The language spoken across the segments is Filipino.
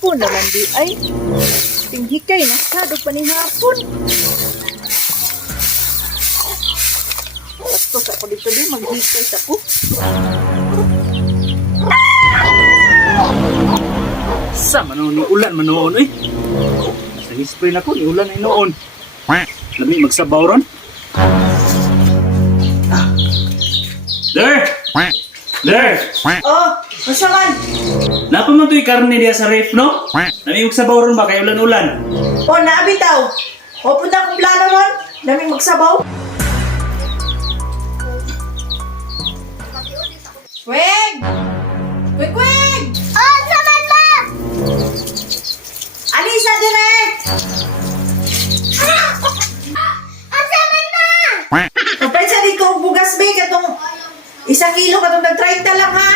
hapon naman di ay. Tinghikay na sado pa ni hapon. Tapos ako dito din maghikay sa ko. Sa manoon ni ulan manoon eh. Sa hispray na ko ni ulan ay noon. Lami magsabaw ron. There! There! Oh, masa man? Napa man to'y karne diya sa ref, no? Lami magsabaw ron ba kay ulan-ulan? Oh, naabitaw. O punta akong plano ron. Naming magsabaw. Weng! Weng, weng! Oh, saman ma! Alisa, dire! Oh, saman ma! Kapay sa dito, bugas be, katong 1 kilo, katong nag-30 lang ha.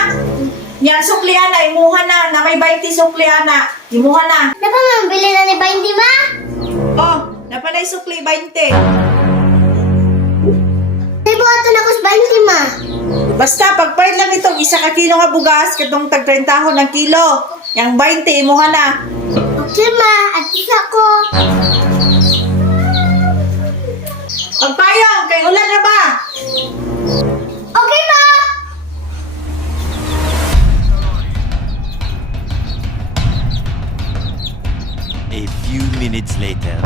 Yan, sukliana, imuha na, na may 20 sukliana. Imuha na. Dapat mambili na ni Baindi ma? Oh, napanay sukli, 20. May buhato na ko sa Baindi ma. Basta, pagpalit lang itong 1 kilo nga bugas, katong tag-30 ng kilo. Yang 20, imuha na. Okay ma, at isa ko. Pagpayong, kay ulan na ba? Okay ma! A few minutes later.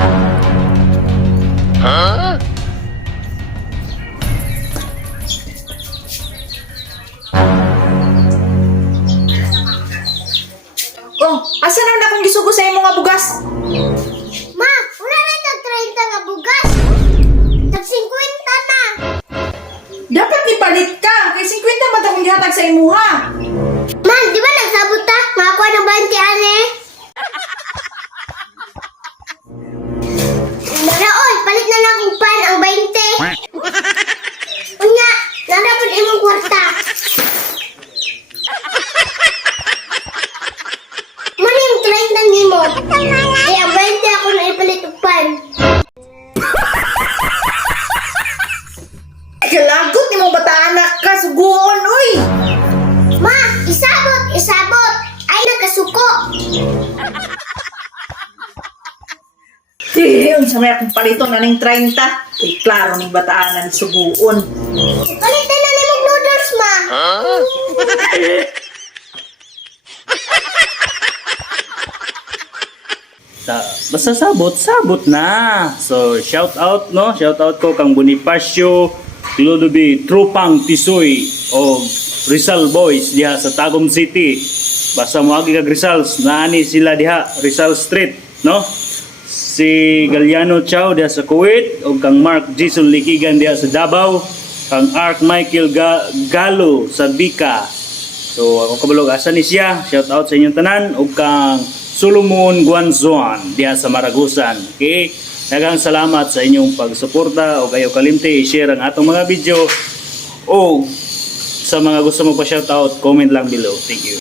Oh, asa na akong gisugo sa imo nga bugas? Ma, wala na itong 30 nga bugas. Tag 50 na. Dapat ipalit ka, kay 50 man akong gihatag sa imuha. Man, di ba nagsabot ta? Makakuha ng 20 ane? Mara, oy, palit na lang akong pan ang 20. Unya, nanapod imong kwarta. Mani yung 30 nimo. Eh, ang 20 ako na ipalit og pan. Kalagot ni mong bata anak ka, suguon, uy! Ma, isabot, isabot. Ay, nakasuko. Unsa may akong palito na ning 30. Kay klaro ning bataanan suguon. Palitan na nimong noodles, ma. Basta sabot na. So, shout out, no? Shout out ko kang Bonifacio, Clodoby, Trupang Tisoy, o Rizal Boys diha sa Tagum City. Basta mo agi kag Rizal, naani sila diha, Rizal Street, no? Si Galliano Chow diha sa Kuwait, o kang Mark Jason Likigan diha sa Davao, kang Ark Michael Galo sa Bika. So, ako kabalog asa ni siya. Shout out sa inyong tanan, o kang Solomon Guanzuan diha sa Maragusan. Okay? Daghang salamat sa inyong pagsuporta o kayo kalimti i-share ang atong mga video o sa mga gusto mo pa shoutout, comment lang below. Thank you.